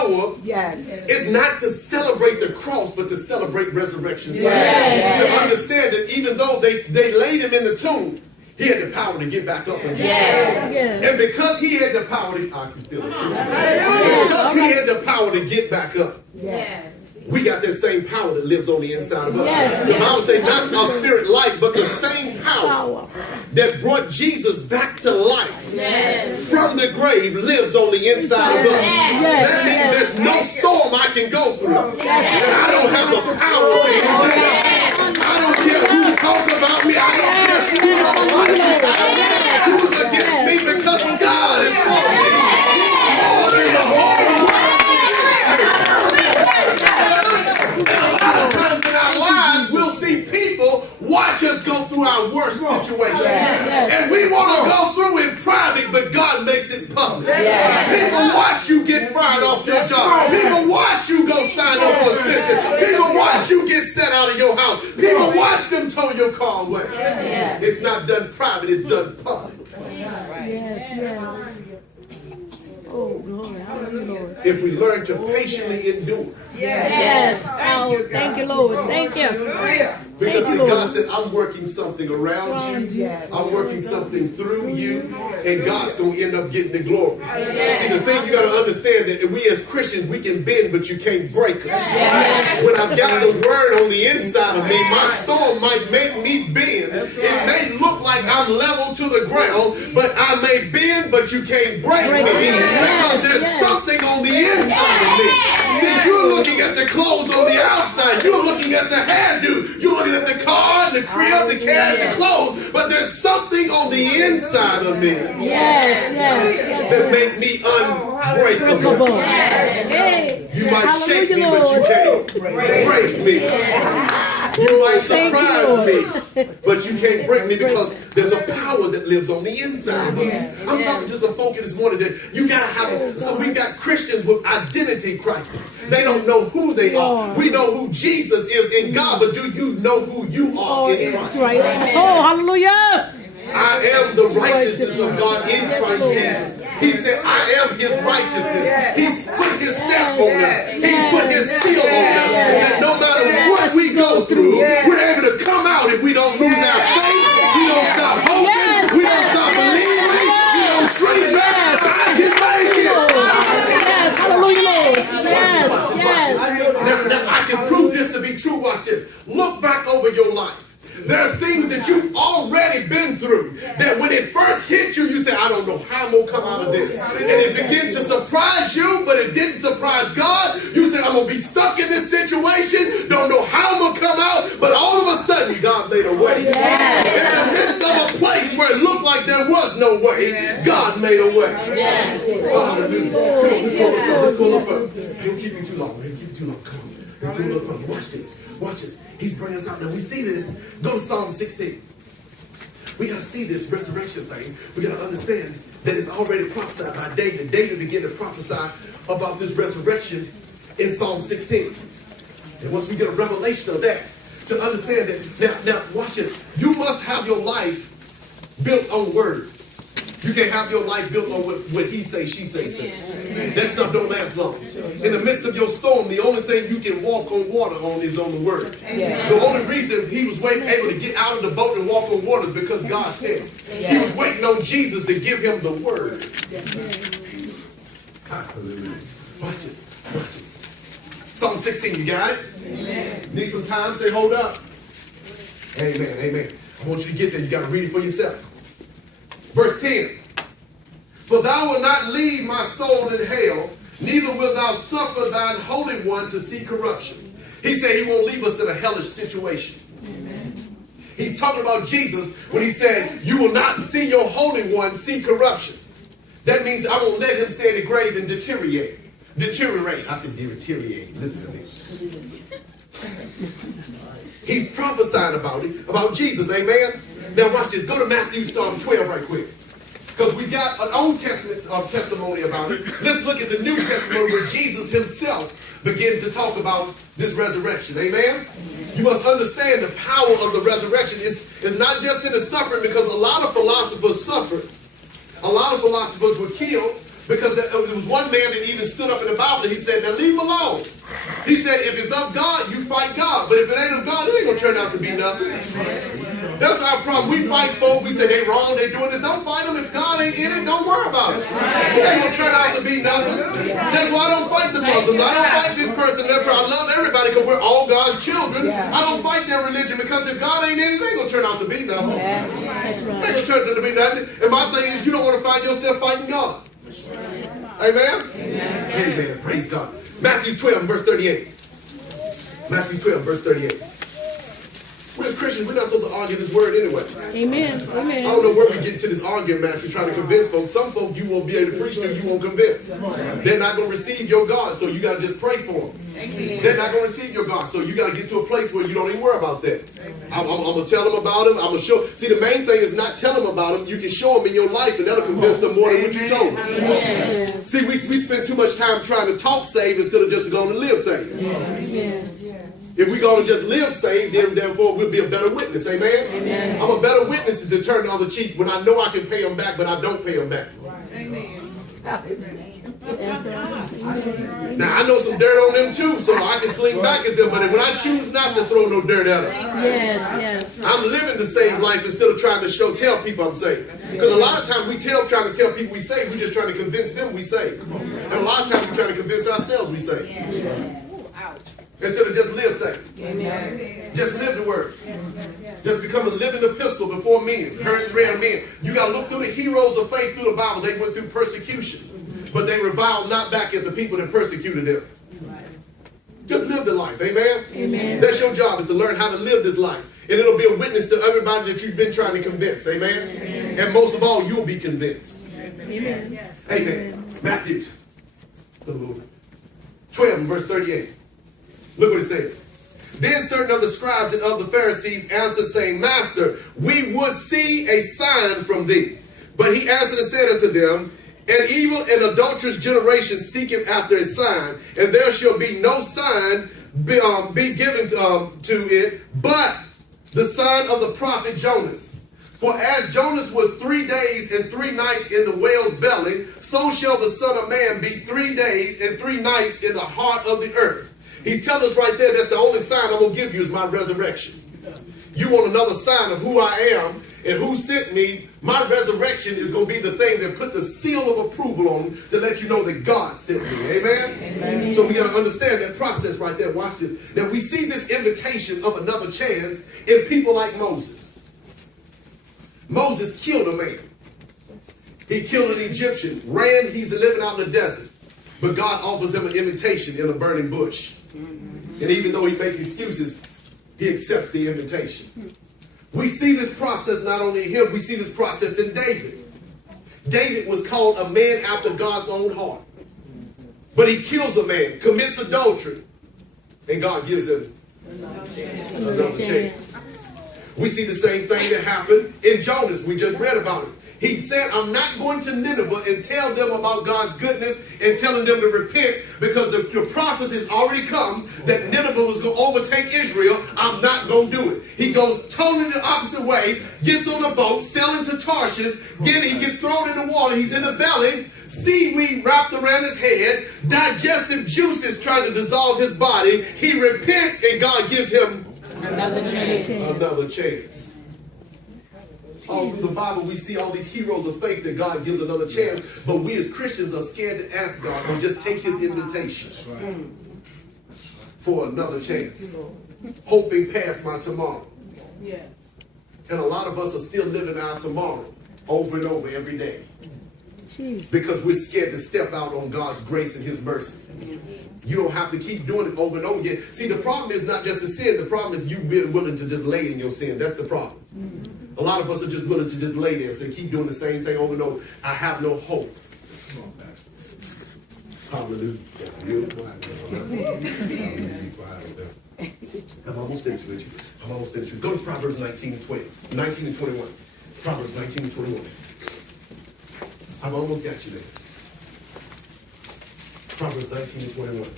power is not to celebrate the cross, but to celebrate resurrection Sunday. To understand that even though they laid him in the tomb, he had the power to get back up again. And because he had the power to, I can feel it. Because he had the power to get back up. We got that same power that lives on the inside of us. The Bible says not our spirit life, but the same power that brought Jesus back to life from the grave lives on the inside of us. That means there's no storm I can go through that I don't have the power to endure. I don't care who talk about me. I don't care who don't like me. Who's against me, because God is for me. More than the whole world. Times in our lives, we'll see people watch us go through our worst situations. And we want to go through in private, but God makes it public. People watch you get fired off your job. People watch you go sign up for assistance. People watch you get set out of your house. People watch them tow your car away. It's not done private, it's done public. Oh, glory. Hallelujah, Lord. If we learn to patiently endure. Oh, thank you, Lord. Thank you. Because see, God said, I'm working something around you. I'm working something through you. And God's going to end up getting the glory. See, the thing you got to understand that we as Christians, we can bend, but you can't break us. When I've got the word on the inside of me, my storm might make me bend. It may look like I'm level to the ground, but I may bend, but you can't break me. Because there's something on the inside of me. See, you're looking at the clothes on the outside. You're looking at the hairdo. You're looking at the car, the crib, the cat, and the clothes. But there's something on the inside of me that make me unbreakable. You might shake me, but you can't break me. You might surprise me, but you can't break me, because there's a power that lives on the inside of us. I'm talking to some folk this morning that you got to have. So we got Christians with identity crisis. They don't know who they are. We know who Jesus is in God, but do you know who you are in Christ? Oh, hallelujah. I am the righteousness of God in Christ Jesus. He said, I am his righteousness. He's put his stamp on us. He's put his seal on us. That no matter what we go through, we're able to come out if we don't lose our faith. We don't stop hoping. We don't stop believing. We don't shrink back. I can make it. Hallelujah, Lord. Now, I can prove this to be true. Watch this. Look back over your life. There are things that you've already been through that when it first hit you, you say, I don't know how I'm going to come out of this. And it began to surprise you, but it didn't surprise God. You said, I'm going to be stuck in this situation. Don't know how I'm going to come out. But all of a sudden, God made a way. In the midst of a place where it looked like there was no way, God made a way. Hallelujah. Let's go a little further. Don't keep me too long, man. Keep me too long. Come on. Let's go a little further. Watch this. Watch this. He's bringing us out. Now we see this. Go to Psalm 16. We got to see this resurrection thing. We got to understand that it's already prophesied by David. David began to prophesy about this resurrection in Psalm 16. And once we get a revelation of that, to understand that, now watch this. You must have your life built on word. You can't have your life built on what he say, she say. That stuff don't last long. In the midst of your storm, the only thing you can walk on water on is on the word. The only reason he was able to get out of the boat and walk on water is because God said it. He was waiting on Jesus to give him the word. Hallelujah. Watch this. Watch this. Psalm 16, you got it? Need some time? Say, hold up. Amen. Amen. I want you to get there. You got to read it for yourself. Verse 10. For thou wilt not leave my soul in hell, neither wilt thou suffer thine Holy One to see corruption. He said he won't leave us in a hellish situation. Amen. He's talking about Jesus when he said, you will not see your Holy One see corruption. That means I won't let him stay in the grave and deteriorate. I said deteriorate. Listen to me. He's prophesying about it, about Jesus. Amen. Now watch this. Go to Matthew 12 right quick. Because we got an Old Testament testimony about it. Let's look at the New Testament where Jesus himself begins to talk about this resurrection. Amen? You must understand the power of the resurrection is not just in the suffering, because a lot of philosophers suffered. A lot of philosophers were killed because it was one man that even stood up in the Bible and he said, now leave alone. He said, if it's of God, you fight God. But if it ain't of God, it ain't going to turn out to be nothing. That's our problem. We fight folk. We say they wrong, they doing this. Don't fight them. If God ain't in it, don't worry about it. It ain't going to turn out to be nothing. That's why I don't fight the Muslims. I don't fight this person. I love everybody because we're all God's children. I don't fight their religion because if God ain't in it, it ain't going to turn out to be nothing. It ain't going to turn out to be nothing. And my thing is, you don't want to find yourself fighting God. Amen? Amen. Praise God. Matthew 12, verse 38. Matthew 12, verse 38. We're as Christians, we're not supposed to argue this word anyway. Amen. Amen. I don't know where we get to this argument match. We're trying to convince folks. Some folk you won't be able to preach to, you won't convince. They're not going to receive your God, so you got to just pray for them. They're not going to receive your God, so you got to get to a place where you don't even worry about that. I'm going to tell them about him. I'm going to show. See, the main thing is not tell them about him. You can show them in your life, and that'll convince them more than what you told them. See, we spend too much time trying to talk saved instead of just going to live saved. If we're going to just live saved, then therefore we'll be a better witness. Amen? I'm a better witness to turn the other cheek when I know I can pay them back, but I don't pay them back. Amen. Now, I know some dirt on them too, so I can sling back at them, but when I choose not to throw no dirt at them, I'm living the saved life instead of trying to tell people I'm saved. Because a lot of times trying to tell people we saved, we're just trying to convince them we saved. And a lot of times we're trying to convince ourselves we saved. Instead of just live saved. Amen. Just live the word. Just become a living epistle before men, heard and read men. You got to look through the heroes of faith through the Bible. They went through persecution, but they reviled not back at the people that persecuted them. Just live the life. Amen? Amen. That's your job, is to learn how to live this life. And it'll be a witness to everybody that you've been trying to convince. Amen? Amen. And most of all, you'll be convinced. Amen. Amen. Matthew 12, verse 38. Look what it says. Then certain of the scribes and of the Pharisees answered, saying, Master, we would see a sign from thee. But he answered and said unto them, An evil and adulterous generation seeketh after a sign, and there shall be no sign be given to it, but the sign of the prophet Jonas. For as Jonas was 3 days and 3 nights in the whale's belly, so shall the Son of Man be 3 days and 3 nights in the heart of the earth. He's telling us right there, that's the only sign I'm going to give you is my resurrection. You want another sign of who I am and who sent me? My resurrection is going to be the thing that put the seal of approval on to let you know that God sent me. Amen? Amen. So we got to understand that process right there. Watch this. Now we see this invitation of another chance in people like Moses. Moses killed a man. He killed an Egyptian. He's living out in the desert. But God offers him an invitation in a burning bush. And even though he makes excuses, he accepts the invitation. We see this process not only in him, we see this process in David. David was called a man after God's own heart. But he kills a man, commits adultery, and God gives him another chance. We see the same thing that happened in Jonas. We just read about it. He said, I'm not going to Nineveh and tell them about God's goodness and telling them to repent because the prophecy has already come that Nineveh was going to overtake Israel. I'm not going to do it. He goes totally the opposite way, gets on a boat, sailing to Tarshish. Then he gets thrown in the water. He's in the belly, seaweed wrapped around his head, digestive juices trying to dissolve his body. He repents and God gives him another chance. All through the Bible, we see all these heroes of faith that God gives another chance, but we as Christians are scared to ask God or just take his invitation for another chance, hoping past my tomorrow. And a lot of us are still living our tomorrow over and over every day because we're scared to step out on God's grace and his mercy. You don't have to keep doing it over and over again. See, the problem is not just the sin. The problem is you being willing to just lay in your sin. That's the problem. A lot of us are just willing to just lay there and say, keep doing the same thing over and over. I have no hope. Hallelujah. I'm almost finished with you. I'm almost finished with you. Go to Proverbs 19 and 21. Proverbs 19 and 21. I've almost got you there. Proverbs 19 and 21.